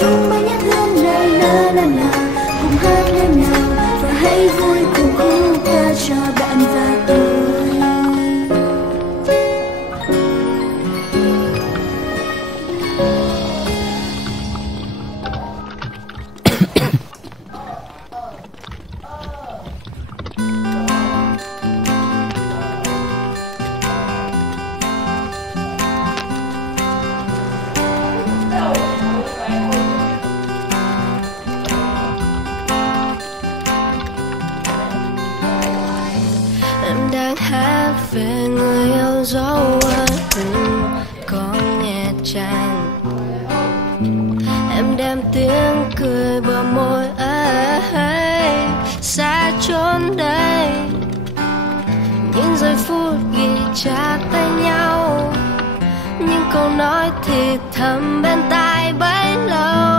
chung bao nhát hương này la la la, cùng hát lên nào và hãy vui cùng khúc ca cho bạn và tôi. Em đang hát về người yêu dấu ân, có nghe chàng. Em đem tiếng cười bờ môi ấy xa chốn đây. Những giây phút ghi chặt tay nhau, những câu nói thì thầm bên tai bấy lâu.